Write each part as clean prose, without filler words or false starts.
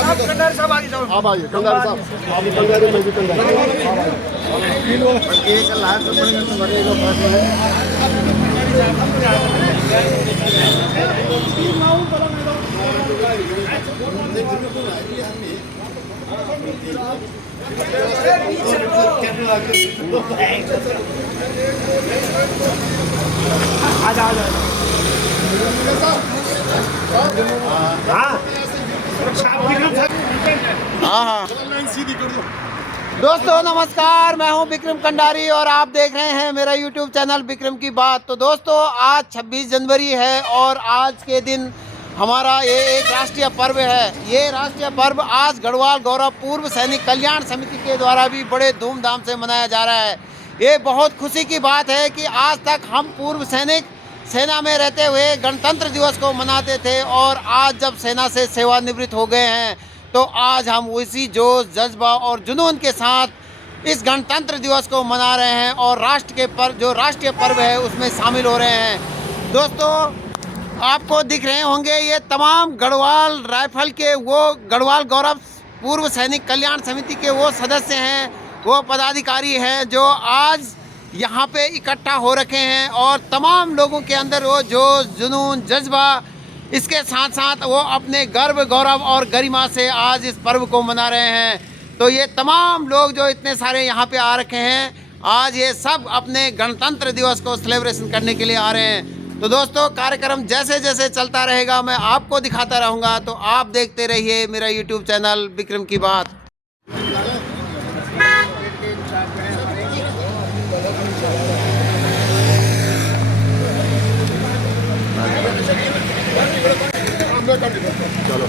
कंडारी साहब आगे जाओ। आप आइए कंडारी साहब, आप भी कंडारी, मैं भी कंडारी। एक लाख रुपए तो बढ़ेगा हाँ। दोस्तों नमस्कार, मैं हूं विक्रम कंडारी और आप देख रहे हैं मेरा YouTube चैनल विक्रम की बात। तो दोस्तों आज 26 जनवरी है और आज के दिन हमारा ये एक राष्ट्रीय पर्व है। ये राष्ट्रीय पर्व आज गढ़वाल गौरव पूर्व सैनिक कल्याण समिति के द्वारा भी बड़े धूमधाम से मनाया जा रहा है। ये बहुत खुशी की बात है कि आज तक हम पूर्व सैनिक सेना में रहते हुए गणतंत्र दिवस को मनाते थे और आज जब सेना से सेवानिवृत्त हो गए हैं तो आज हम उसी जोश, जज्बा और जुनून के साथ इस गणतंत्र दिवस को मना रहे हैं और राष्ट्र के पर्व जो राष्ट्रीय पर्व है उसमें शामिल हो रहे हैं। दोस्तों आपको दिख रहे होंगे ये तमाम गढ़वाल राइफल के वो गढ़वाल गौरव पूर्व सैनिक कल्याण समिति के वो सदस्य हैं, वो पदाधिकारी हैं जो आज यहाँ पे इकट्ठा हो रखे हैं और तमाम लोगों के अंदर वो जोश, जुनून, जज्बा, इसके साथ साथ वो अपने गर्व, गौरव और गरिमा से आज इस पर्व को मना रहे हैं। तो ये तमाम लोग जो इतने सारे यहाँ पे आ रखे हैं, आज ये सब अपने गणतंत्र दिवस को सेलिब्रेशन करने के लिए आ रहे हैं। तो दोस्तों कार्यक्रम जैसे जैसे चलता रहेगा मैं आपको दिखाता रहूँगा, तो आप देखते रहिए मेरा YouTube चैनल विक्रम की बात। चलो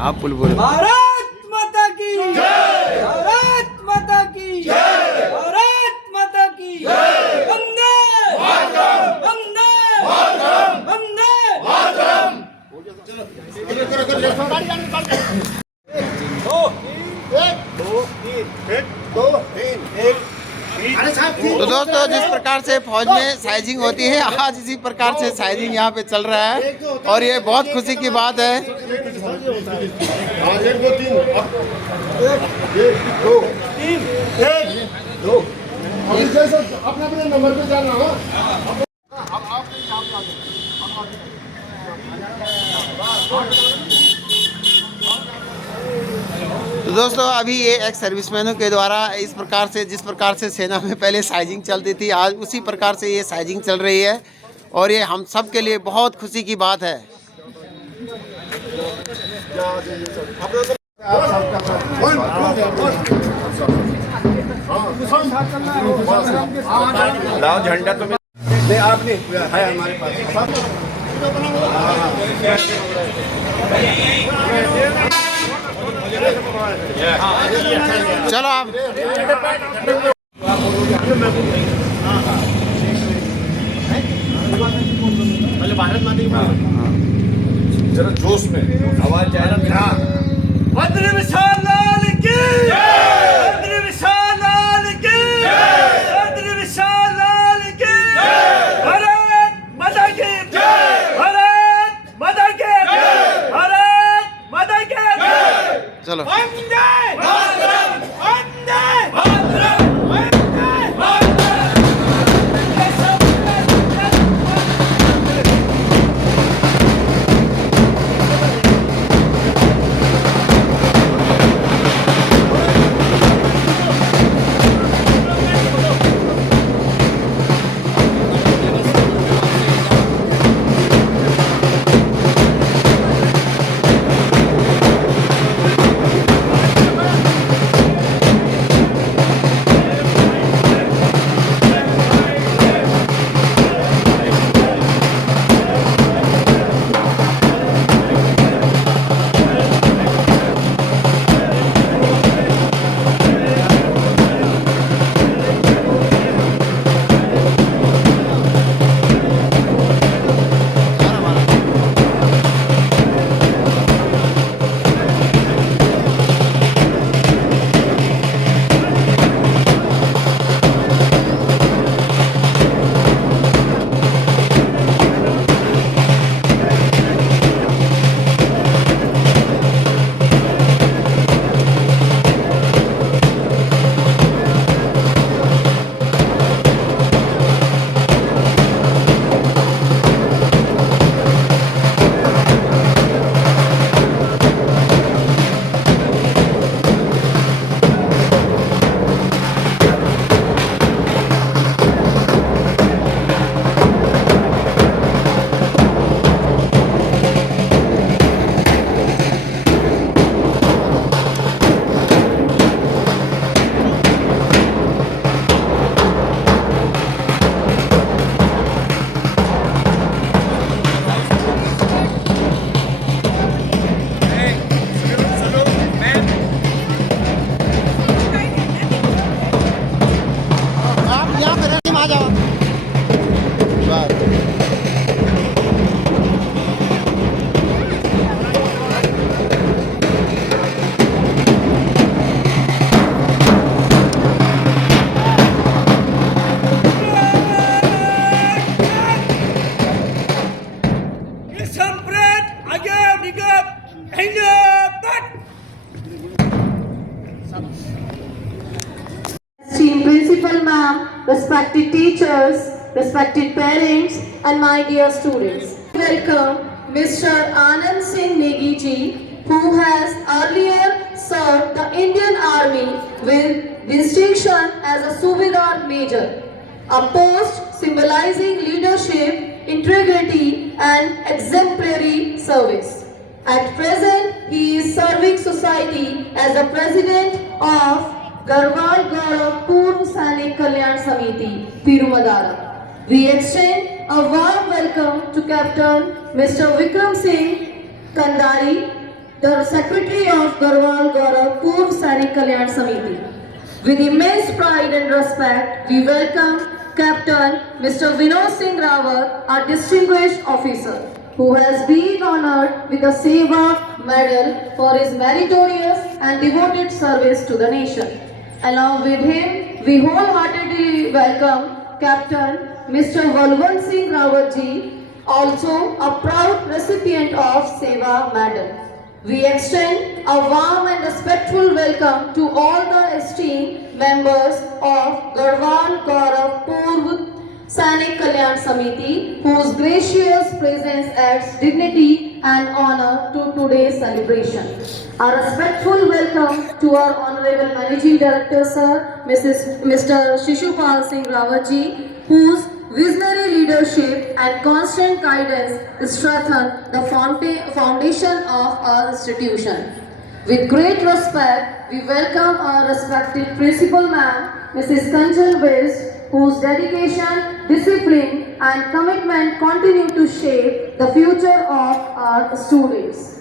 आप बुलबुल भारत माता की जय, भारत माता की जय, भारत माता की जय, वंदे मातरम, वंदे मातरम, वंदे मातरम। तो दोस्तों जिस प्रकार से फौज में साइजिंग होती है आज इसी प्रकार से साइजिंग यहाँ पे चल रहा है और ये बहुत खुशी की बात है। अपने अपने नंबर पे जाना। तो दोस्तों अभी ये एक्स सर्विसमैनों के द्वारा इस प्रकार से जिस प्रकार से सेना में पहले साइजिंग चलती थी आज उसी प्रकार से ये साइजिंग चल रही है और ये हम सब के लिए बहुत खुशी की बात है। लाओ झंडा तो नहीं आपने है हमारे पास। चलो आप भारत माता की जरा जोश में आवाज जाए ना। वज्र विशाल लाल की जय, वज्र विशाल लाल की जय, वज्र विशाल लाल की जय, भारत माता की जय, भारत माता की जय, भारत माता की जय। चलो Vande Mataram, Vande Mataram, Vande Mataram. Esteemed Principal Ma'am, respected teachers, respected parents, and my dear students. Welcome Mr. Anand Singh Negi ji, who has earlier served the Indian Army with distinction as a Subedar Major, a post symbolizing leadership, integrity, and exemplary service. At present, he is serving society as the President of Garhwal Gaurav Purv Sainik Kalyan Samiti, Pirumadara. We extend a warm welcome to Captain Mr. Vikram Singh Kandari, the Secretary of Garhwal Gaurav Purv Sainik Kalyan Samiti. With immense pride and respect, we welcome Captain Mr. Vinod Singh Rawat, our distinguished officer, who has been honored with the Seva Medal for his meritorious and devoted service to the nation. Along with him, we wholeheartedly welcome Captain Mr. Valwant Singh Rawat ji, also a proud recipient of Seva Medal. We extend a warm and respectful welcome to all the esteemed members of Garhwal Gaurav Purv Sainik Kalyan Samiti, whose gracious presence adds dignity and honor to today's celebration. A respectful welcome to our Honorable Managing Director, Sir, Mr. Shishupal Singh Rawat ji, whose visionary leadership and constant guidance strengthen the foundation of our institution. With great respect, we welcome our respected Principal Ma'am, Mrs. Kanchal West, whose dedication, discipline, and commitment continue to shape the future of our students.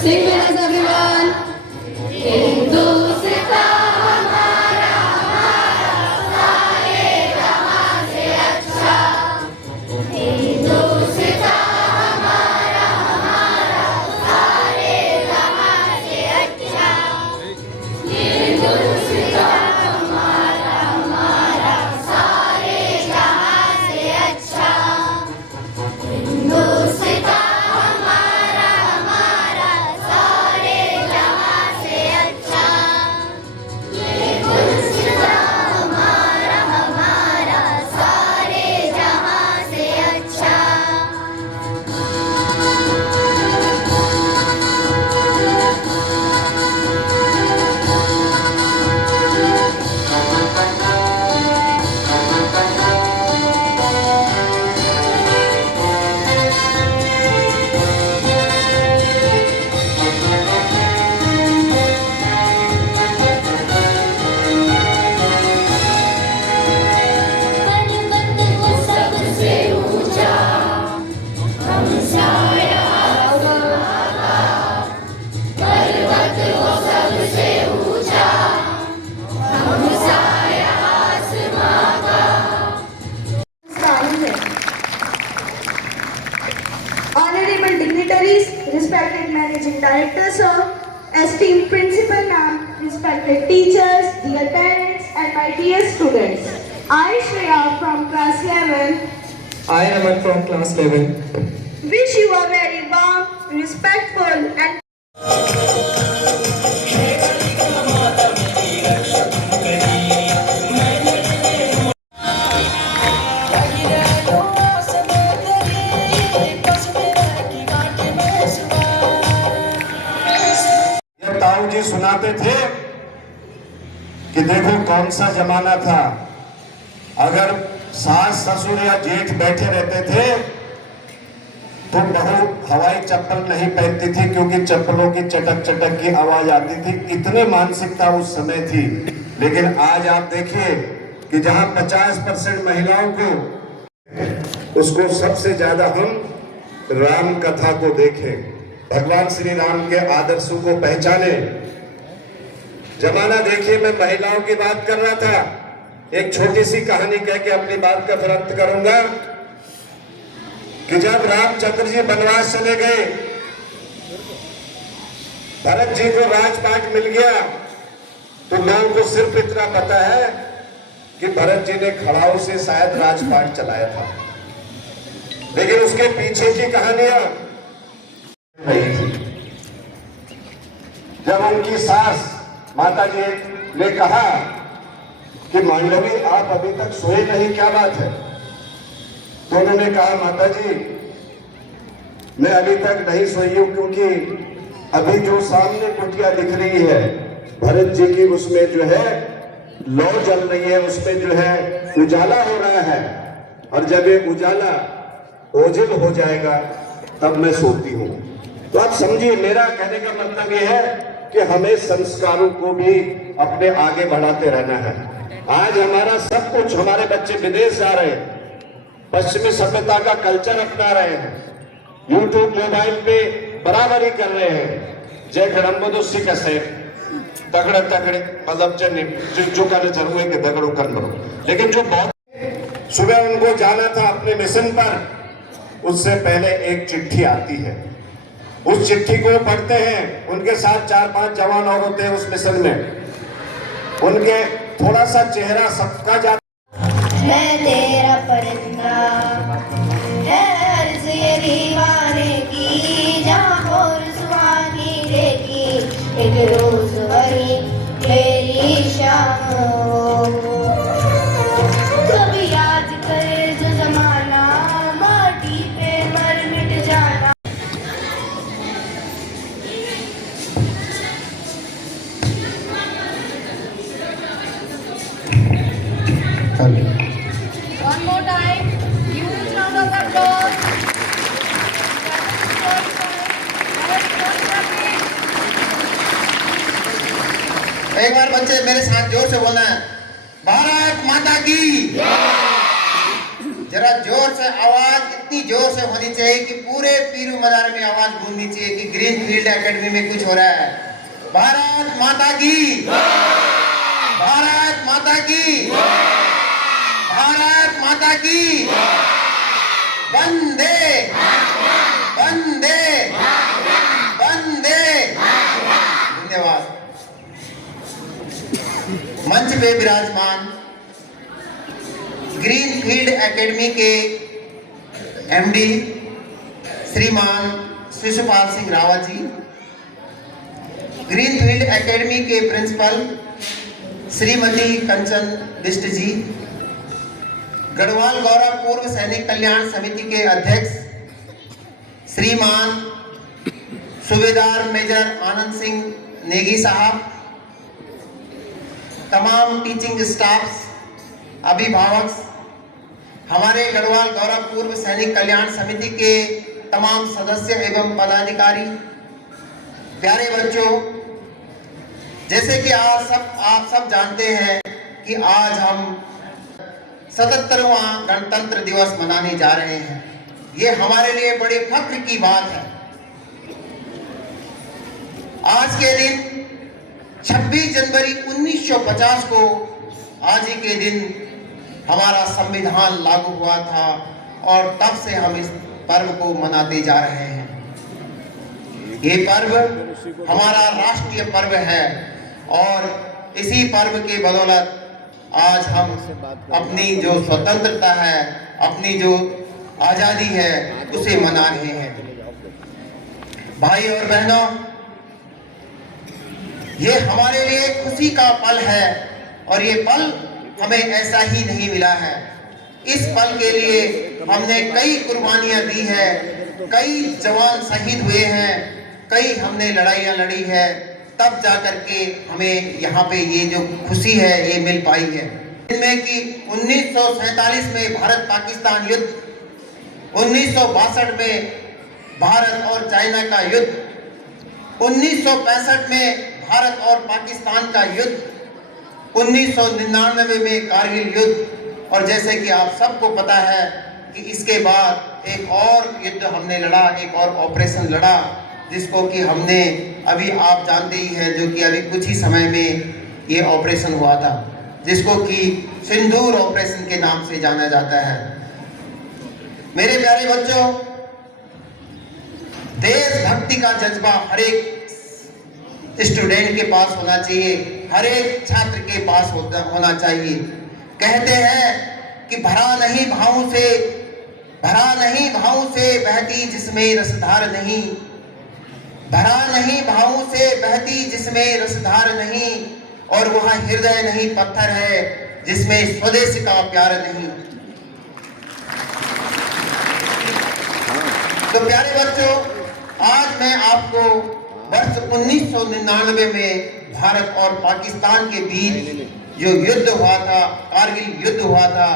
Sing with us, everyone. Hindustan हमारा सारे जहां से अच्छा. Hindustan हमारा सारे जहां से अच्छा. Hindustan हमारा सारे जहां से अच्छा. Hindustan हमारा सारे जहां से अच्छा. honorable dignitaries, respected managing director sir, esteemed principal ma'am, respected teachers, dear parents and my dear students. I Shreya from class 11 I Raman from class 11. wish you a very warm, respectful and ये ताऊ जी सुनाते थे कि देखो कौन सा जमाना था। अगर सास ससुर या जेठ बैठे रहते थे तो बहू हवाई चप्पल नहीं पहनती थी, क्योंकि चप्पलों की चटक चटक की आवाज आती थी। इतनी मानसिकता उस समय थी। लेकिन आज आप देखिए कि जहां 50% महिलाओं को, उसको सबसे ज्यादा हम राम कथा को देखें, भगवान श्री राम के आदर्शों को पहचाने। जमाना देखिए, मैं महिलाओं की बात कर रहा था। एक छोटी सी कहानी कह के अपनी बात का फिर अंत करूंगा कि जब रामचंद्र जी वनवास चले गए, भरत जी को राजपाट मिल गया, तो लोगों को सिर्फ इतना पता है कि भरत जी ने खड़ाऊ से शायद राजपाट चलाया था, लेकिन उसके पीछे की कहानियां नहीं थी। जब उनकी सास माता जी ने कहा कि मांडवी आप अभी तक सोए नहीं, क्या बात है? तो उन्होंने कहा माता जी मैं अभी तक नहीं सोई हूं, क्योंकि अभी जो सामने कुटिया दिख रही है भरत जी की, उसमें जो है लौ जल रही है, उसमें जो है उजाला हो रहा है, और जब ये उजाला ओझल हो जाएगा तब मैं सोती हूं। तो आप समझिए, मेरा कहने का मतलब ये है कि हमें संस्कारों को भी अपने आगे बढ़ाते रहना है। आज हमारा सब कुछ, हमारे बच्चे विदेश जा रहे हैं, पश्चिमी सभ्यता का कल्चर अपना रहे हैं, यूट्यूब मोबाइल पे बराबरी कर रहे हैं। जय खड़म्बदुस्सी कैसे तगड़े तगड़े मतलब जो करने जरूर है कि दगड़ों कर मरो। लेकिन जो बहुत सुबह उनको जाना था अपने मिशन पर, उससे पहले एक चिट्ठी आती है। उस चिट्ठी को पढ़ते हैं, उनके साथ 4-5 जवान और होते हैं उस मिशन में। उनके थोड़ा सा चेहरा सबका जाता। मैं तेरा परिंदा है अर्ज़ ये दीवाने की, जहाँ और सुहानी देखी एक रोज वही मेरी शाम हो। कभी याद करे जो जमाना, माटी पे मर मिट जाना। One more time, huge round of applause. एक बार बच्चे मेरे साथ जोर से बोलना है, भारत माता की। जरा जोर से आवाज इतनी जोर से होनी चाहिए कि पूरे पीरू मदार में आवाज गूंजनी चाहिए कि ग्रीन फील्ड एकेडमी में कुछ हो रहा है। भारत माता की, भारत माता की, भारत माता की, वंदे वंदे वंदे। धन्यवाद। मंच पे विराजमान ग्रीन फील्ड एकेडमी के एमडी श्रीमान Shishupal Singh Rawat ji, green field academy के प्रिंसिपल श्रीमती कंचन बिष्ट जी, गढ़वाल गौरव पूर्व सैनिक कल्याण समिति के अध्यक्ष श्रीमान सूबेदार मेजर आनंद सिंह नेगी साहब, तमाम टीचिंग स्टाफ, अभिभावक, हमारे गढ़वाल गौरव पूर्व सैनिक कल्याण समिति के तमाम सदस्य एवं पदाधिकारी, प्यारे बच्चों, जैसे कि आप सब जानते हैं कि आज हम 77वां गणतंत्र दिवस मनाने जा रहे हैं। ये हमारे लिए बड़े फख्र की बात है। आज के दिन 26 जनवरी 1950 को, आज ही के दिन हमारा संविधान लागू हुआ था, और तब से हम इस पर्व को मनाते जा रहे हैं। ये पर्व हमारा राष्ट्रीय पर्व है और इसी पर्व के बदौलत आज हम अपनी जो स्वतंत्रता है, अपनी जो आज़ादी है, उसे मना रहे हैं। भाई और बहनों, ये हमारे लिए खुशी का पल है और ये पल हमें ऐसा ही नहीं मिला है। इस पल के लिए हमने कई कुर्बानियां दी है, कई जवान शहीद हुए हैं, कई हमने लड़ाइयां लड़ी है, तब जाकर के हमें यहाँ पे ये जो खुशी है ये मिल पाई है। इनमें कि 1947 में भारत पाकिस्तान युद्ध, 1962 में भारत और चाइना का युद्ध, 1965 में भारत और पाकिस्तान का युद्ध, 1999 में कारगिल युद्ध, और जैसे कि आप सबको पता है कि इसके बाद एक और युद्ध हमने लड़ा, एक और ऑपरेशन लड़ा, जिसको कि हमने अभी आप जानते ही हैं, जो कि अभी कुछ ही समय में ये ऑपरेशन हुआ था, जिसको कि सिंदूर ऑपरेशन के नाम से जाना जाता है। मेरे प्यारे बच्चों, देशभक्ति का जज्बा हर एक स्टूडेंट के पास होना चाहिए, हर एक छात्र के पास होना चाहिए। कहते हैं कि भरा नहीं भावों से बहती जिसमें रसधार नहीं, भरा नहीं भावों से बहती जिसमें रसधार नहीं, और वह हृदय नहीं पत्थर है जिसमें स्वदेश का प्यार नहीं। तो प्यारे बच्चों, आज मैं आपको वर्ष 1999 में भारत और पाकिस्तान के बीच जो युद्ध हुआ था, कारगिल युद्ध हुआ था,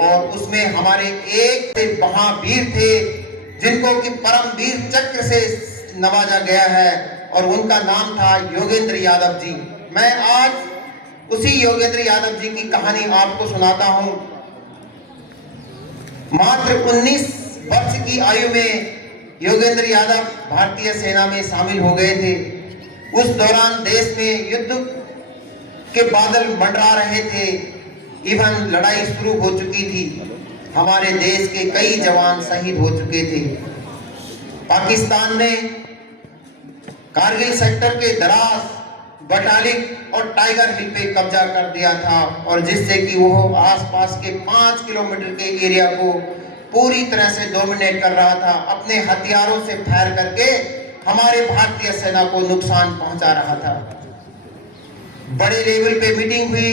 और उसमें हमारे एक से महावीर थे जिनको कि परमवीर चक्र से नवाजा गया है, और उनका नाम था योगेंद्र यादव जी। मैं आज उसी योगेंद्र यादव जी की कहानी आपको सुनाता हूं। मात्र 19 वर्ष की आयु में योगेंद्र यादव भारतीय सेना में शामिल हो गए थे। उस दौरान देश में युद्ध के बादल मंडरा रहे थे, इवन लड़ाई शुरू हो चुकी थी, हमारे देश के कई जवान शहीद हो चुके थे। पाकिस्तान ने कारगिल सेक्टर के दरास, बटालिक और टाइगर हिल पे कब्जा कर दिया था, और जिससे कि वो आसपास के 5 किलोमीटर के एरिया को पूरी तरह से डोमिनेट कर रहा था, अपने हथियारों से फायर करके हमारे भारतीय सेना को नुकसान पहुंचा रहा था। बड़े लेवल पे मीटिंग हुई,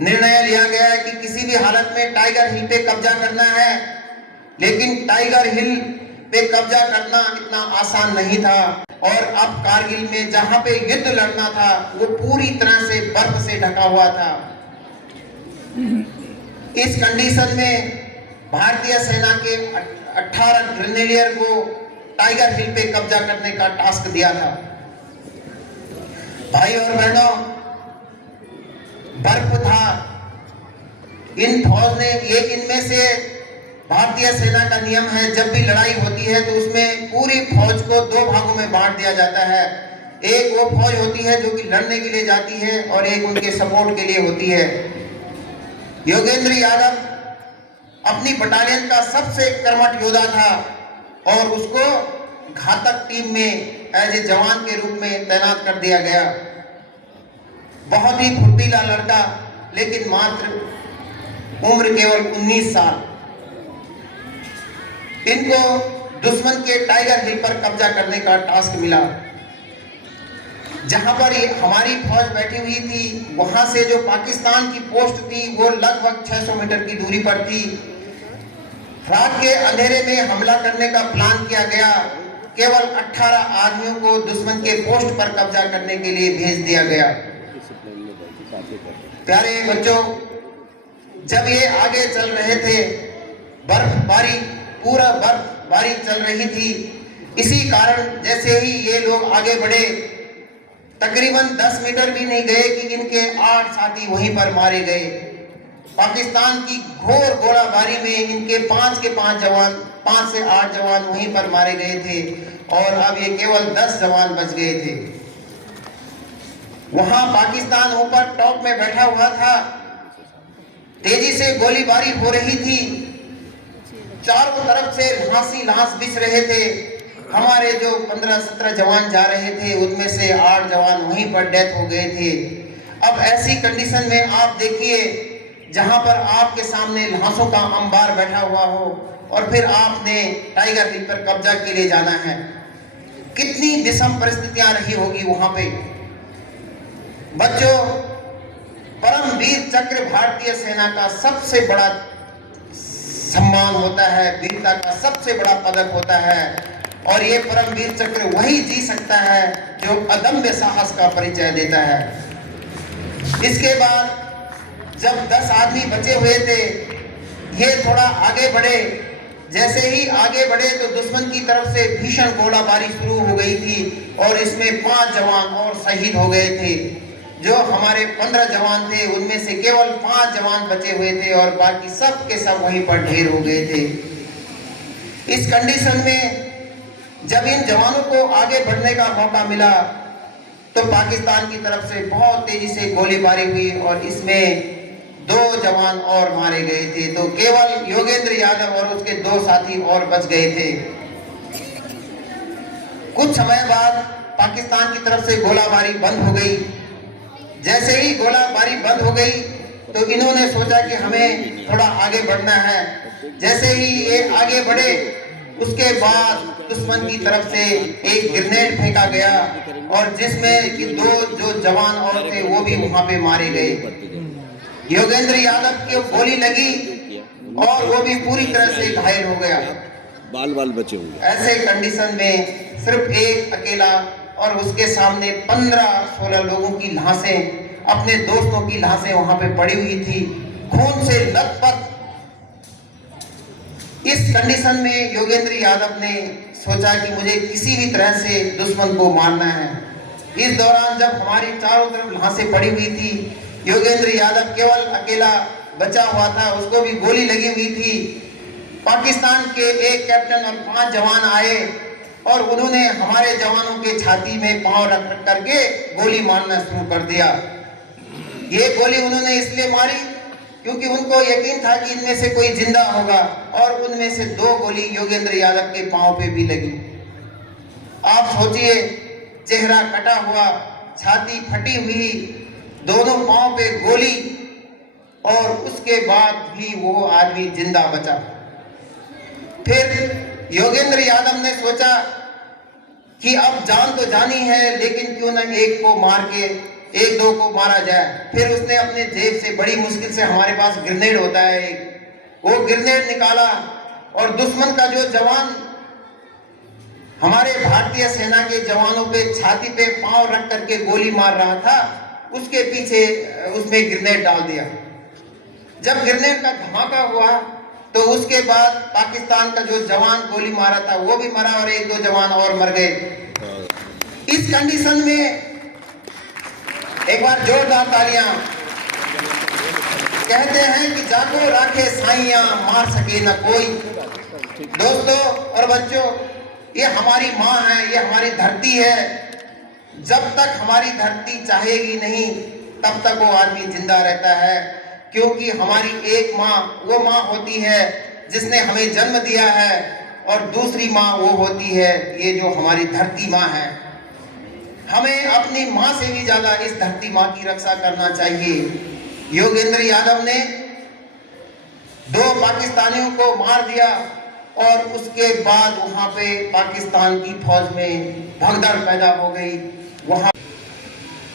निर्णय लिया गया कि किसी भी हालत में टाइगर हिल पे कब्जा करना है, लेकिन टाइगर हिल पे कब्जा करना इतना आसान नहीं था, और अब कारगिल में जहां पे युद्ध लड़ना था वो पूरी तरह से बर्फ से ढका हुआ था। इस कंडीशन में भारतीय सेना के 18 ग्रेनेडियर को टाइगर हिल पे कब्जा करने का टास्क दिया था। भाई और बहनों, बर्फ था, इन फौज ने इनमें से भारतीय सेना का नियम है, जब भी लड़ाई होती है तो उसमें पूरी फौज को 2 भागों में बांट दिया जाता है। एक वो फौज होती है जो कि लड़ने के लिए जाती है, और एक उनके सपोर्ट के लिए होती है। योगेंद्र यादव अपनी बटालियन का सबसे कर्मठ योद्धा था, और उसको घातक टीम में एज ए जवान के रूप में तैनात कर दिया गया। बहुत ही फुर्तीला लड़का, लेकिन मात्र उम्र केवल 19 साल। इनको दुश्मन के टाइगर हिल पर कब्जा करने का टास्क मिला। जहां पर हमारी फौज बैठी हुई थी, वहां से जो पाकिस्तान की पोस्ट थी वो लगभग 600 मीटर की दूरी पर थी। रात के अंधेरे में हमला करने का प्लान किया गया। केवल 18 आदमियों को दुश्मन के पोस्ट पर कब्जा करने के लिए भेज दिया गया। प्यारे बच्चों, जब ये आगे चल रहे थे, पूरा बर्फबारी चल रही थी। इसी कारण जैसे ही ये लोग आगे बढ़े, तकरीबन 10 मीटर भी नहीं गए कि इनके 8 साथी वहीं पर मारे गए। पाकिस्तान की घोर गोलाबारी में इनके 5 के 5 जवान, 5 से 8 जवान वहीं पर मारे गए थे, और अब ये केवल 10 जवान बच गए थे। वहां पाकिस्तान ऊपर टॉप में बैठा हुआ था, तेजी से गोलीबारी हो रही थी। चारों तरफ से लाश लाश बिछ रहे थे। हमारे जो 15-17 जवान जा रहे थे उनमें से 8 जवान वहीं पर डेथ हो गए थे। अब ऐसी कंडीशन में आप देखिए, जहां पर आपके सामने लाशों का अंबार बैठा हुआ हो और फिर आपने टाइगर हिल पर कब्जा के लिए जाना है, कितनी विषम परिस्थितियां रही होगी वहां पे। बच्चों, परमवीर चक्र भारतीय सेना का सबसे बड़ा सम्मान होता है, वीरता का सबसे बड़ा पदक होता है, और ये परमवीर चक्र वही जी सकता है जो अदम्य साहस का परिचय देता है। इसके बाद जब 10 आदमी बचे हुए थे, ये थोड़ा आगे बढ़े। जैसे ही आगे बढ़े तो दुश्मन की तरफ से भीषण गोलाबारी शुरू हो गई थी और इसमें 5 जवान और शहीद हो गए थे। जो हमारे 15 जवान थे उनमें से केवल 5 जवान बचे हुए थे और बाकी सब के सब वहीं पर ढेर हो गए थे। इस कंडीशन में जब इन जवानों को आगे बढ़ने का मौका मिला तो पाकिस्तान की तरफ से बहुत तेजी से गोलीबारी हुई और इसमें 2 जवान और मारे गए थे। तो केवल योगेंद्र यादव और उसके 2 साथी और बच गए थे। कुछ समय बाद पाकिस्तान की तरफ से गोलाबारी बंद हो गई। जैसे ही गोलाबारी बंद हो गई तो इन्होंने सोचा कि हमें थोड़ा आगे बढ़ना है। जैसे ही ये आगे बढ़े उसके बाद दुश्मन की तरफ से एक ग्रेनेड फेंका गया और जिसमें कि 2 जो जवान और थे वो भी वहां पे मारे गए। योगेंद्र यादव की गोली लगी और वो भी पूरी तरह से घायल हो गया। बाल बचे होंगे। ऐसे कंडीशन में सिर्फ एक अकेला और उसके सामने 15-16 लोगों की लाशें, अपने दोस्तों की लाशें वहां पे पड़ी हुई थी, खून से लथपथ। इस कंडीशन में योगेंद्र यादव ने सोचा कि मुझे किसी भी तरह से दुश्मन को मारना है। इस दौरान जब हमारी चारों तरफ लाशें पड़ी हुई थी, योगेंद्र यादव केवल अकेला बचा हुआ था, उसको भी गोली लगी हुई थी। पाकिस्तान के एक कैप्टन और 5 जवान आए और उन्होंने हमारे जवानों के छाती में पांव रख करके गोली मारना शुरू कर दिया। ये गोली उन्होंने इसलिए मारी क्योंकि उनको यकीन था कि इनमें से कोई जिंदा होगा और उनमें से 2 गोली योगेंद्र यादव के पांव पे भी लगी। आप सोचिए, चेहरा कटा हुआ, छाती फटी हुई, दोनों पांव पे गोली, और उसके बाद भी वो आदमी जिंदा बचा। फिर योगेंद्र यादव ने सोचा कि अब जान तो जानी है, लेकिन क्यों न एक को मार के 1-2 को मारा जाए। फिर उसने अपने जेब से, बड़ी मुश्किल से, हमारे पास ग्रेनेड होता है एक, वो ग्रेनेड निकाला और दुश्मन का जो जवान हमारे भारतीय सेना के जवानों पे छाती पे पांव रख करके गोली मार रहा था, उसके पीछे उसने ग्रेनेड डाल दिया। जब ग्रेनेड का धमाका हुआ तो उसके बाद पाकिस्तान का जो जवान गोली मारा था वो भी मरा और 1-2 जवान और मर गए। इस कंडीशन में एक बार जोरदार तालियां। कहते हैं कि जाको राखे साइयां, मार सके न कोई। दोस्तों और बच्चों, ये हमारी माँ है, ये हमारी धरती है। जब तक हमारी धरती चाहेगी नहीं तब तक वो आदमी जिंदा रहता है, क्योंकि हमारी एक माँ वो माँ होती है जिसने हमें जन्म दिया है और दूसरी माँ वो होती है ये जो हमारी धरती माँ है। हमें अपनी माँ से भी ज्यादा इस धरती माँ की रक्षा करना चाहिए। योगेंद्र यादव ने 2 पाकिस्तानियों को मार दिया और उसके बाद वहां पे पाकिस्तान की फौज में भगदड़ पैदा हो गई। वहां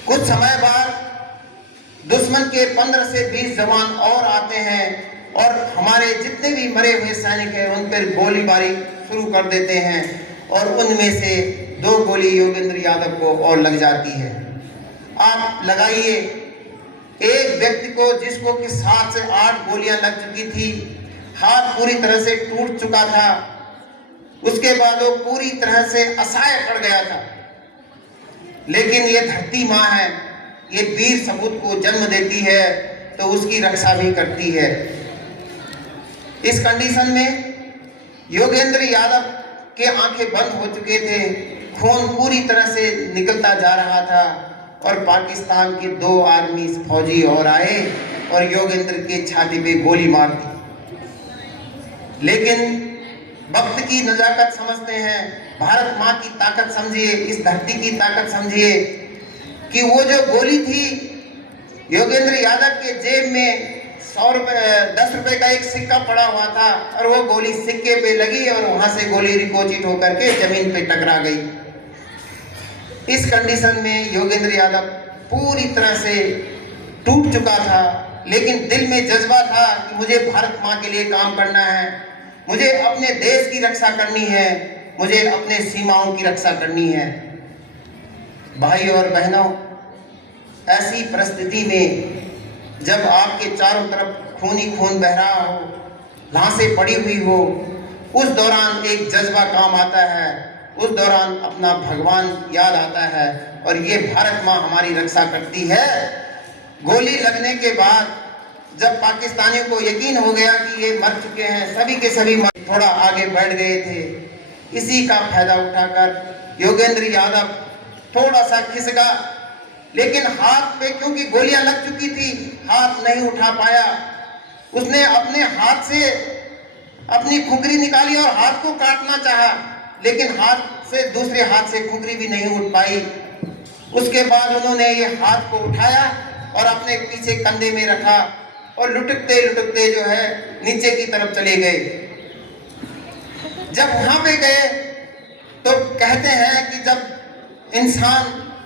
कुछ समय बाद दुश्मन के 15 से 20 जवान और आते हैं और हमारे जितने भी मरे हुए सैनिक हैं उन पर गोलीबारी शुरू कर देते हैं और उनमें से 2 गोली योगेंद्र यादव को और लग जाती है। आप लगाइए, एक व्यक्ति को जिसको कि 7 से 8 गोलियां लग चुकी थी, हाथ पूरी तरह से टूट चुका था, उसके बाद वो पूरी तरह से असहाय पड़ गया था। लेकिन ये धरती माँ है, ये वीर सपूत को जन्म देती है तो उसकी रक्षा भी करती है। इस कंडीशन में योगेंद्र यादव के आंखें बंद हो चुके थे, खून पूरी तरह से निकलता जा रहा था और पाकिस्तान के 2 आर्मी फौजी और आए और योगेंद्र के छाती पे गोली मार दी। लेकिन वक्त की नजाकत समझते हैं, भारत माँ की ताकत समझिए, इस धरती की ताकत समझिए कि वो जो गोली थी योगेंद्र यादव के जेब में 10 रुपए का एक सिक्का पड़ा हुआ था और वो गोली सिक्के पे लगी और वहां से गोली रिकोचित होकर के जमीन पे टकरा गई। इस कंडीशन में योगेंद्र यादव पूरी तरह से टूट चुका था, लेकिन दिल में जज्बा था कि मुझे भारत माँ के लिए काम करना है, मुझे अपने देश की रक्षा करनी है, मुझे अपने सीमाओं की रक्षा करनी है। भाई और बहनों, ऐसी परिस्थिति में जब आपके चारों तरफ खून ही खून बह रहा हो, लाशें पड़ी हुई हो, उस दौरान एक जज्बा काम आता है, उस दौरान अपना भगवान याद आता है और ये भारत माँ हमारी रक्षा करती है। गोली लगने के बाद जब पाकिस्तानियों को यकीन हो गया कि ये मर चुके हैं, सभी के सभी थोड़ा आगे बढ़ गए थे। इसी का फायदा उठाकर योगेंद्र यादव थोड़ा सा खिसका, लेकिन हाथ पे क्योंकि गोलियां लग चुकी थी, हाथ नहीं उठा पाया। उसने अपने हाथ से अपनी खुंगरी निकाली और हाथ को काटना चाहा, लेकिन हाथ से दूसरे हाथ से खुंगरी भी नहीं उठ पाई। उसके बाद उन्होंने ये हाथ को उठाया और अपने पीछे कंधे में रखा और लुटकते लुटकते जो है नीचे की तरफ चले गए। जब वहां पे गए तो कहते हैं कि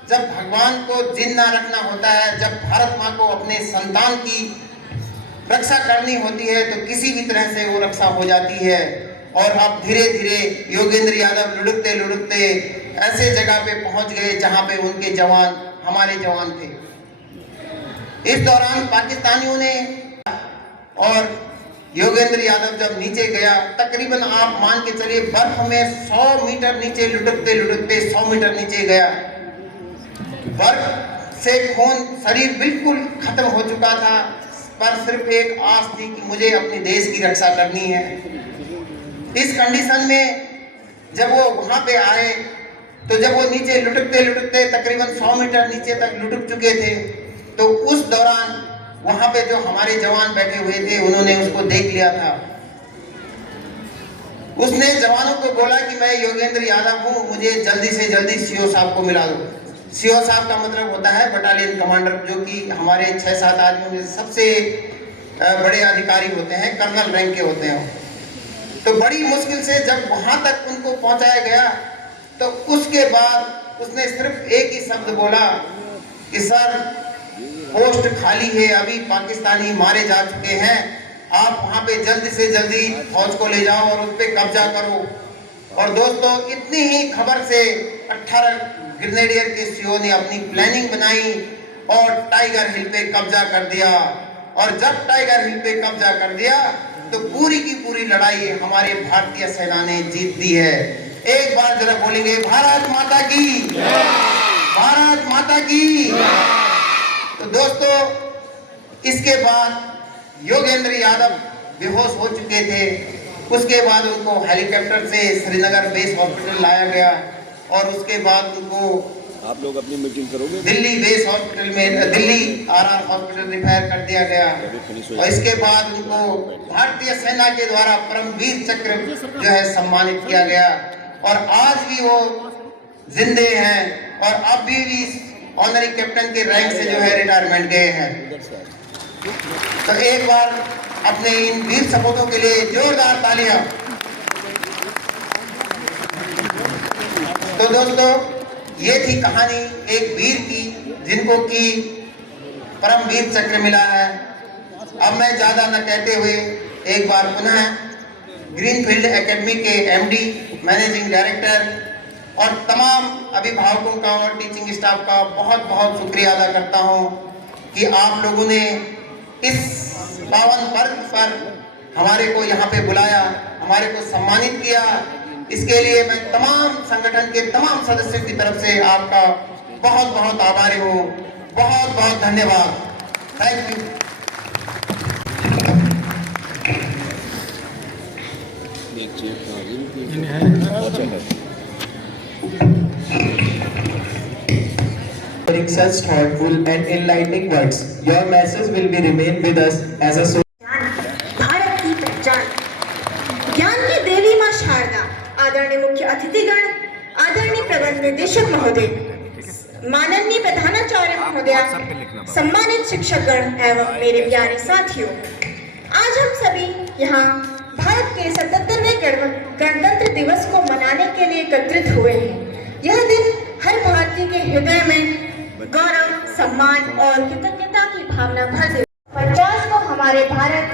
जब भगवान को जिंदा रखना होता है, जब भारत माँ को अपने संतान की रक्षा करनी होती है तो किसी भी तरह से वो रक्षा हो जाती है। और अब धीरे धीरे योगेंद्र यादव लुढ़कते लुढ़कते ऐसे जगह पे पहुंच गए जहां पे उनके जवान, हमारे जवान थे। इस दौरान पाकिस्तानियों ने, और योगेंद्र यादव जब नीचे गया, तकरीबन आप मान के चलिए बर्फ में 100 मीटर नीचे लुढ़कते लुढ़कते 100 मीटर नीचे गया। बर्फ से खून, शरीर बिल्कुल खत्म हो चुका था, पर सिर्फ एक आस थी कि मुझे अपने देश की रक्षा करनी है। इस कंडीशन में जब वो वहां पे आए तो जब वो नीचे लुढ़कते लुढ़कते तकरीबन 100 मीटर नीचे तक लुढ़क चुके थे, तो उस दौरान वहां पे जो हमारे जवान बैठे हुए थे उन्होंने उसको देख लिया था। उसने जवानों को बोला कि मैं योगेंद्र यादव हूं, मुझे जल्दी से जल्दी सीओ साहब को मिला दो। सीओ साहब का मतलब होता है बटालियन कमांडर, जो कि हमारे 6-7 आदमियों में सबसे बड़े अधिकारी होते हैं, कर्नल रैंक के होते हैं। तो बड़ी मुश्किल से जब वहां तक उनको पहुंचाया गया तो उसके बाद उसने सिर्फ एक ही शब्द बोला कि सर पोस्ट खाली है, अभी पाकिस्तानी मारे जा चुके हैं, आप वहां पे जल्दी से जल्दी फौज को ले जाओ और उस पर कब्जा करो। और दोस्तों, इतनी ही खबर से 18 ग्रेनेडियर के सीओ ने अपनी प्लानिंग बनाई और टाइगर हिल पे कब्जा कर दिया। और जब टाइगर हिल पे कब्जा कर दिया तो पूरी की पूरी लड़ाई हमारे भारतीय सेना ने जीत दी है। एक बार जरा बोलेंगे भारत माता की, भारत माता की। तो दोस्तों, इसके बाद योगेंद्र यादव बेहोश हो चुके थे। उसके बाद उनको हेलीकॉप्टर से श्रीनगर बेस हॉस्पिटल लाया गया और उसके बाद उनको आप लोग अपनी मीटिंग करोगे, दिल्ली बेस हॉस्पिटल में, दिल्ली आरआर हॉस्पिटल रिफर कर दिया गया। और इसके बाद उनको भारतीय सेना के द्वारा परमवीर चक्र जो है सम्मानित किया गया। और आज भी वो जिंदे हैं और अब भी ऑनरी कैप्टन के रैंक से जो है रिटायरमेंट गए हैं। तो एक बार अपने इन वीर सपूतों के लिए जोरदार तालियां। तो दोस्तों, ये थी कहानी एक वीर की, जिनको की परमवीर चक्र मिला है। अब मैं ज्यादा न कहते हुए एक बार पुनः ग्रीनफील्ड एकेडमी के एमडी, मैनेजिंग डायरेक्टर और तमाम अभिभावकों का और टीचिंग स्टाफ का बहुत बहुत शुक्रिया अदा करता हूं कि आप लोगों ने इस पावन पर्व पर हमारे को यहाँ पे बुलाया, हमारे को सम्मानित किया। इसके लिए मैं तमाम संगठन के तमाम सदस्यों की तरफ से आपका बहुत बहुत आभारी हूँ। बहुत बहुत धन्यवाद। Thank you. Such thoughtful and enlightening words. Your message will be remain with us as a Bharat की पहचान, ज्ञान की देवी मां शारदा। एवं निदेशक महोदय, माननीय प्रधानाचार्य महोदया, सम्मानित शिक्षकगण एवं मेरे प्यारे साथियों, आज हम सभी यहाँ भारत के 77वें गणतंत्र दिवस को मनाने के लिए एकत्रित हुए हैं। यह दिन हर भारतीय के हृदय में गौरव, सम्मान और कृतज्ञता की भावना भर देता है। 50 को हमारे भारत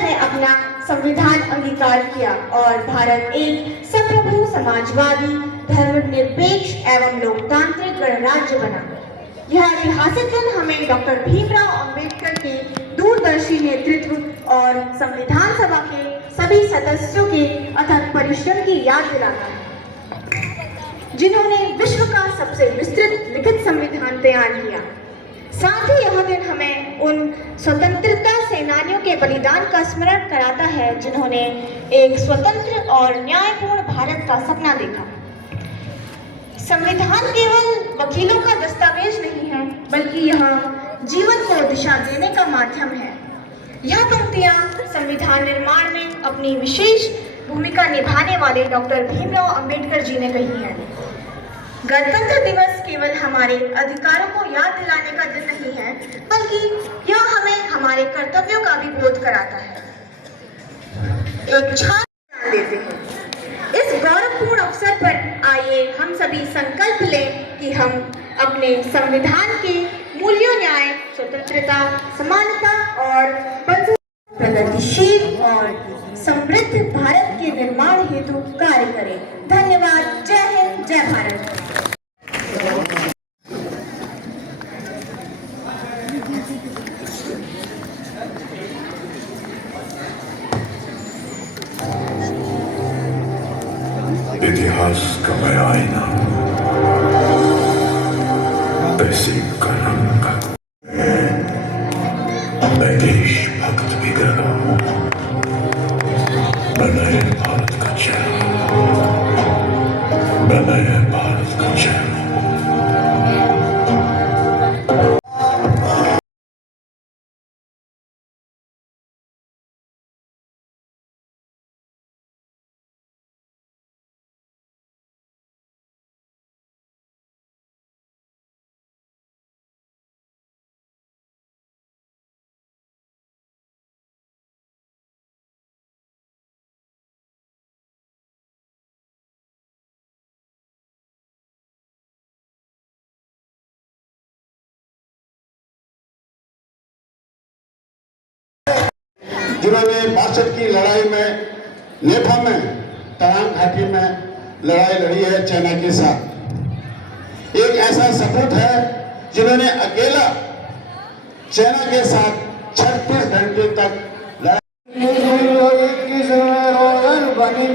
ने अपना संविधान अंगीकार किया और भारत एक संप्रभु, समाजवादी, धर्मनिरपेक्ष एवं लोकतांत्रिक गणराज्य बना। यह ऐतिहासिक दिन हमें डॉक्टर भीमराव अंबेडकर के दूरदर्शी नेतृत्व और संविधान सभा के सभी सदस्यों के अथक परिश्रम की याद दिलाता है, जिन्होंने विश्व का सबसे विस्तृत लिखित संविधान तैयार किया। साथ ही यह दिन हमें उन स्वतंत्रता सेनानियों के बलिदान का स्मरण कराता है, जिन्होंने एक स्वतंत्र और न्यायपूर्ण भारत का सपना देखा। संविधान केवल वकीलों का दस्तावेज नहीं है, बल्कि यह जीवन को दिशा देने का माध्यम है। यह पंक्तियां संविधान निर्माण में अपनी विशेष भूमिका निभाने वाले डॉक्टर भीमराव अंबेडकर जी ने कही है। गणतंत्र दिवस केवल हमारे अधिकारों को याद दिलाने का दिन नहीं है, बल्कि यह हमें हमारे कर्तव्यों का भी बोध कराता है। एक छात्र देते हैं। इस गौरवपूर्ण अवसर पर आइए हम सभी संकल्प लें कि हम अपने संविधान के मूल्यों, न्याय, स्वतंत्रता, समानता और प्रगतिशील और समृद्ध भारत के निर्माण हेतु कार्य करें। धन्यवाद। जय हिंद, जय भारत। इतिहास का मैं आईना, तहसीब का रंग, मैं देशभक्त भी रहा हूं, मैं नए भारत का चेहरा, मैं नए भारत का चेहरा। जिन्होंने 62 की लड़ाई में नेफा में तवांग घाटी में लड़ाई लड़ी है चाइना के साथ। एक ऐसा सपूत है जिन्होंने अकेला चाइना के साथ 36 घंटे तक बढ़े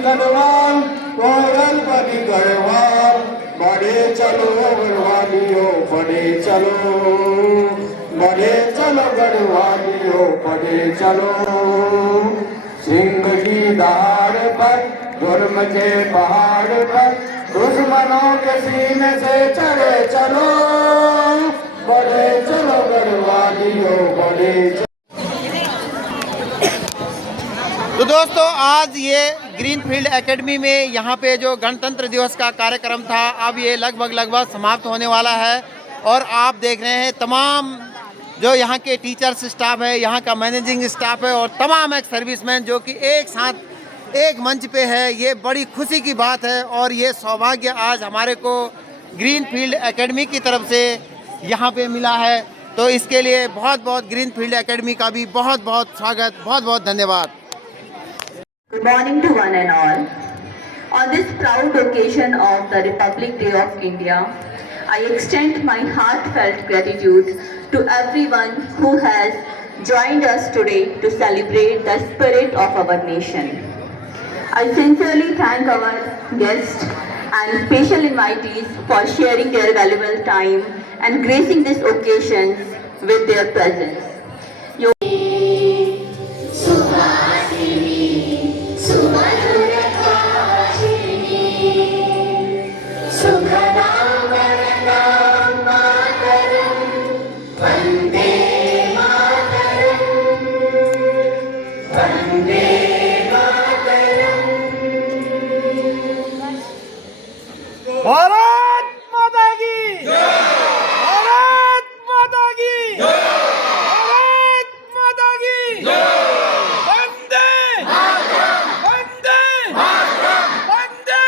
चलो गढ़वालियों, बढ़े चलो, बढ़े चलो गढ़वालियों, बढ़े चलो। सिंह की दहाड़ पर, जुर्म के पहाड़ पर, दुश्मनों के सीने से चढ़े चलो, बढ़े चलो गढ़वालियों, बढ़े चलो। तो दोस्तों, आज ये ग्रीनफील्ड एकेडमी में यहाँ पे जो गणतंत्र दिवस का कार्यक्रम था, अब ये लगभग समाप्त होने वाला है। और आप देख रहे हैं तमाम जो यहाँ के टीचर्स स्टाफ है, यहाँ का मैनेजिंग स्टाफ है और तमाम एक सर्विसमैन जो कि एक साथ एक मंच पे है। ये बड़ी खुशी की बात है और ये सौभाग्य आज हमारे को ग्रीनफील्ड एकेडमी की तरफ से यहाँ पे मिला है। तो इसके लिए बहुत ग्रीनफील्ड एकेडमी का भी बहुत स्वागत, बहुत धन्यवाद। Good morning to one and all. On this proud occasion of the Republic Day of India, I extend my heartfelt gratitude to everyone who has joined us today to celebrate the spirit of our nation. I sincerely thank our guests and special invitees for sharing their valuable time and gracing this occasion with their presence. Bharat माता की भारत माता की भारत माता की वंदे वंदे वंदे।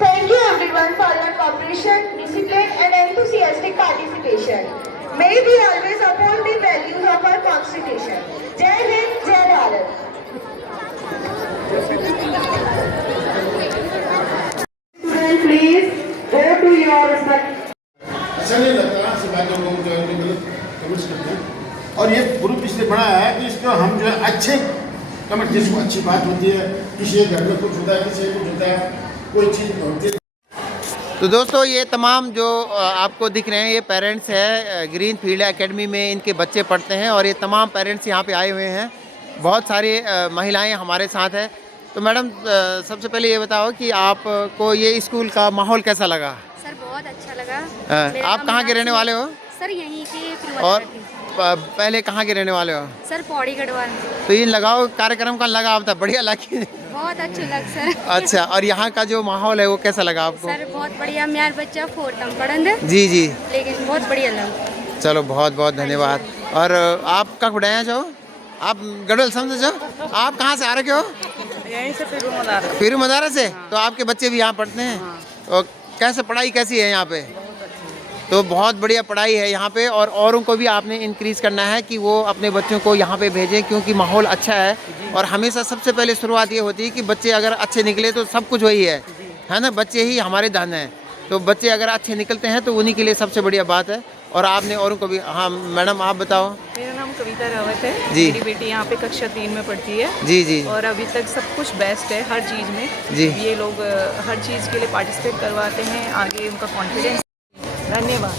Thank you everyone for your cooperation, discipline and enthusiastic participation. May we always uphold the values of our constitution. Jai Hind, Jai Bharat. Students, please go to your respect. ऐसा नहीं लगता सिपाही के लोग जो है उनके गलत कमेंट्स करते हैं। और ये ग्रुप इसलिए बना है कि इसको हम जो है अच्छे कमेंट, जिसको अच्छी बात होती है, किसी के घर में कुछ होता है, किसी को कुछ होता है, कोई चीज़ होती है। तो दोस्तों ये तमाम जो आपको दिख रहे हैं ये पेरेंट्स है, ग्रीन फील्ड एकेडमी में इनके बच्चे पढ़ते हैं और ये तमाम पेरेंट्स यहाँ पे आए हुए हैं। बहुत सारी महिलाएं हमारे साथ हैं। तो मैडम सबसे पहले ये बताओ कि आपको ये स्कूल का माहौल कैसा लगा? सर बहुत अच्छा लगा। आप कहाँ के रहने वाले हो? सर यहीं के। और पहले कहाँ के रहने वाले हो? सर पौड़ी गढ़वाल। तो ये लगाओ कार्यक्रम का लगा आप था बढ़िया लगी? बहुत अच्छा लगा सर। अच्छा, और यहाँ का जो माहौल है वो कैसा लगा आपको? सर बहुत बढ़िया। मेरा बच्चा 4th में पढ़न है। जी जी, लेकिन बहुत बढ़िया लगा। चलो बहुत बहुत धन्यवाद। और आप कहाँ पढ़ाया जाओ? आप गढ़वाल समझ जाओ। आप कहाँ से आ रखे हो? यहीं से पीरू पीरू मदारा से। तो आपके बच्चे भी यहाँ पढ़ते हैं? और कैसे पढ़ाई कैसी है यहाँ पे? तो बहुत बढ़िया पढ़ाई है यहाँ पे। और औरों को भी आपने इंक्रीज़ करना है कि वो अपने बच्चों को यहाँ पे भेजें, क्योंकि माहौल अच्छा है। और हमेशा सबसे पहले शुरुआत ये होती है कि बच्चे अगर अच्छे निकले तो सब कुछ वही है ना? बच्चे ही हमारे धन हैं। तो बच्चे अगर अच्छे निकलते हैं तो उन्हीं के लिए सबसे बढ़िया बात है। और आपने औरों को भी। हाँ मैडम आप बताओ। मेरा नाम कविता रावत है जी। मेरी बेटी यहाँ पे कक्षा 3 में पढ़ती है। जी जी। और अभी तक सब कुछ बेस्ट है हर चीज़ में जी। ये लोग हर चीज़ के लिए पार्टिसिपेट करवाते हैं, आगे उनका कॉन्फिडेंस। धन्यवाद।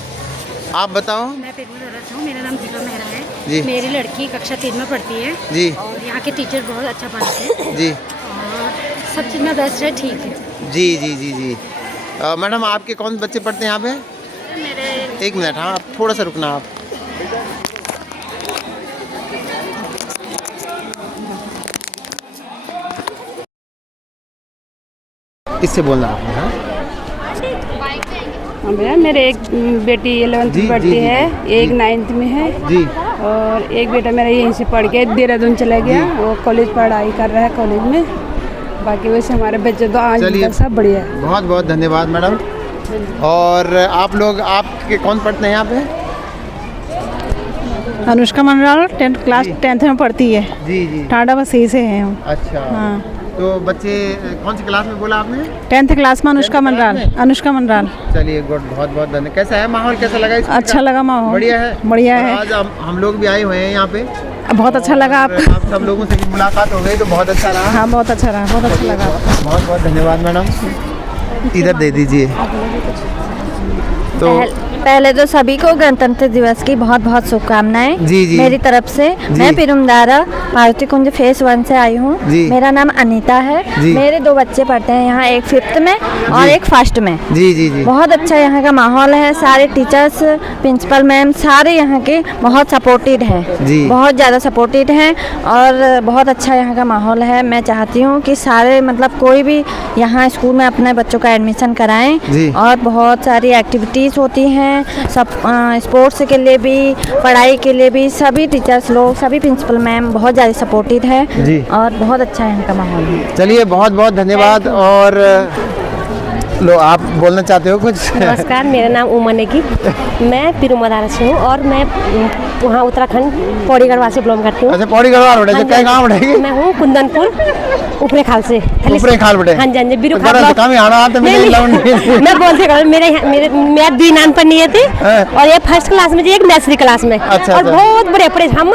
आप बताओ। मैं पेरूमदारा हूँ। मेरा नाम दीपा मेहरा है जी। मेरी लड़की कक्षा 3 में पढ़ती है जी। और यहाँ के टीचर बहुत अच्छा पढ़ाते हैं जी। और सब चीज़ में बेस्ट है। ठीक है जी जी जी जी। मैडम आपके कौन बच्चे पढ़ते हैं यहाँ पे? मेरे एक मिनट, हाँ आप थोड़ा सा रुकना आप। किससे बोलना आपने? हाँ मेरे एक बेटी 11th में पढ़ती है, एक 9th में है जी। और एक बेटा मेरा यहीं से पढ़ के देहरादून चला गया, वो कॉलेज पढ़ाई कर रहा है कॉलेज में। बाकी वैसे हमारे बच्चे तो आज तक सब बढ़िया है। बहुत बहुत धन्यवाद मैडम। और आप लोग आपके कौन पढ़ते हैं यहाँ पे? अनुष्का मंडराल 10th में पढ़ती है। जी जी। टाटा बसी से हैं हम। अच्छा हाँ। तो बच्चे कौन सी क्लास में बोला आपने? 10th क्लास में अनुष्का मंडराल। अनुष्का मंडराल। चलिए गुड, बहुत बहुत धन्यवाद। कैसा है माहौल, कैसा लगा? अच्छा लगा माहौल। बढ़िया है। बढ़िया है। आज हम लोग भी आए हुए हैं यहाँ पे। बहुत अच्छा लगा। आप सब लोगों से भी मुलाकात हो गई तो बहुत अच्छा रहा। हाँ बहुत अच्छा रहा, बहुत अच्छा लगा। बहुत बहुत धन्यवाद मैडम। इधर दे दीजिए। तो पहले तो सभी को गणतंत्र दिवस की बहुत बहुत शुभकामनाएं जी जी मेरी तरफ से। मैं पेरूमदारा मारुति कुंज फेस 1 से आई हूँ। मेरा नाम अनीता है। मेरे 2 बच्चे पढ़ते हैं यहाँ, एक 5th में और एक 1st में। जी जी जी। बहुत अच्छा यहाँ का माहौल है। सारे टीचर्स, प्रिंसिपल मैम सारे यहाँ के बहुत सपोर्टेड हैं, बहुत ज़्यादा सपोर्टेड हैं और बहुत अच्छा यहाँ का माहौल है। मैं चाहती हूँ कि सारे मतलब कोई भी यहाँ स्कूल में अपने बच्चों का एडमिशन कराएं। और बहुत सारी एक्टिविटीज़ होती हैं, सब स्पोर्ट्स के लिए भी, पढ़ाई के लिए भी। सभी टीचर्स लोग, सभी प्रिंसिपल मैम बहुत ज़्यादा सपोर्टेड है और बहुत अच्छा यहाँ का माहौल है। चलिए बहुत बहुत धन्यवाद। और लो आप बोलना चाहते हो कुछ? नमस्कार, मेरा नाम उमा नेगी, मैं पेरूमदारा से हूँ और मैं वहाँ उत्तराखंड पौड़ी गढ़वाल से बिलोंग करती हूँ। अच्छा पौड़ी गढ़वाल उड़े, क्या गाँव उड़ेगी? मैं हूँ कुंदनपुर ऊपरे खाल से। ऊपरे खाल उड़े? हाँ जी, हाँ जी। बिरु खाल मैं बोल से मेरे 2 नाम पर नहीं थे और ये 1st क्लास में, एक नर्सरी क्लास में। और बहुत बड़े पढ़े हम,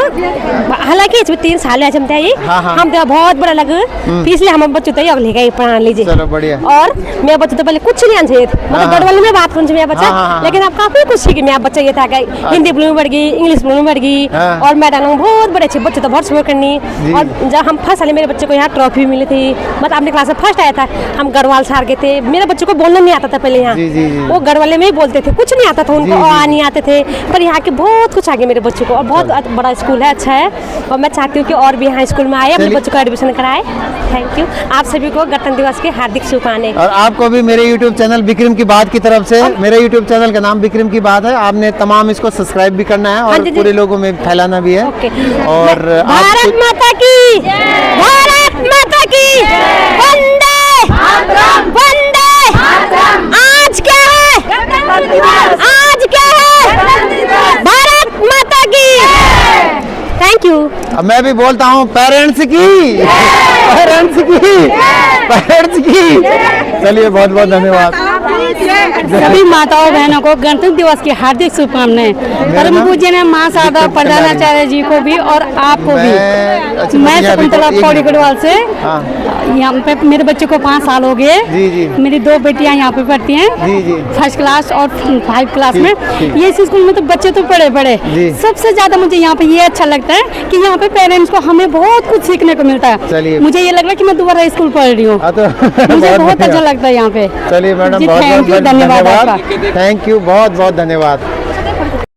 हालांकि इसमें 3 साल हम हम तो बहुत बड़ा लगे, इसलिए हम बच्चों तो अगले का पढ़ा लीजिए। चलो बढ़िया। और मेरे बच्चों तो वाले कुछ नहीं आंजे मतलब गढ़ वाले में बात करूँ मेरा बच्चा, लेकिन आप काफी कुछ सीखी मेरा बच्चा ये था कि हिंदी बोलने बढ़ गई, इंग्लिश बोलने बढ़ गई, और मैडम बहुत बड़े अच्छे बच्चे तो बहुत सपोर्ट करनी। और जब हम फर्स्ट वाले मेरे बच्चे को यहाँ ट्रॉफी मिली थी, मतलब अपने क्लास में फर्स्ट आया था, हम गढ़वाल से हार गए थे। मेरे बच्चे को बोलना नहीं आता था पहले यहाँ, वो गढ़ वाले में ही बोलते थे, कुछ नहीं आता था उनको, नहीं आते थे, पर यहाँ के बहुत कुछ आगे मेरे बच्चे को, और बहुत बड़ा स्कूल है, अच्छा है, और मैं चाहती हूँ कि और भी यहाँ स्कूल में आए, अपने बच्चों को एडमिशन कराए। थैंक यू, आप सभी को गणतंत्र दिवस की हार्दिक शुभकामनाएं। और आपको भी मेरे YouTube चैनल विक्रम की बात की तरफ से, मेरे YouTube चैनल का नाम विक्रम की बात है, आपने तमाम इसको सब्सक्राइब भी करना है और पूरे लोगों में फैलाना भी है। और भारत माता की, भारत माता की, वंदे वंदे। आज क्या है, आज क्या है, भारत माता की। Thank you. अब मैं भी बोलता हूँ पेरेंट्स की, पेरेंट्स की, पेरेंट्स की। चलिए बहुत बहुत धन्यवाद। सभी माताओं बहनों को गणतंत्र दिवस की हार्दिक शुभकामनाएं। परम पूज्य ने मां शारदा प्रधानाचार्य जी को भी और आपको भी। मैं शकुंतला पौड़ी गढ़वाल से, यहाँ पे मेरे बच्चे को 5 साल हो गए। मेरी 2 बेटियां यहाँ पे पढ़ती हैं, फर्स्ट क्लास और 5 क्लास में। ये इस स्कूल में तो बच्चे तो बड़े बड़े, सबसे ज्यादा मुझे यहाँ पे ये अच्छा लगता है कि यहाँ पे पेरेंट्स को हमें बहुत कुछ सीखने को मिलता है। मुझे ये लग रहा है कि मैं दोबारा स्कूल पढ़ रही हूँ, मुझे बहुत अच्छा लगता है यहाँ पे। चलिए मैडम, बहुत बहुत धन्यवाद। थैंक यू, बहुत बहुत धन्यवाद।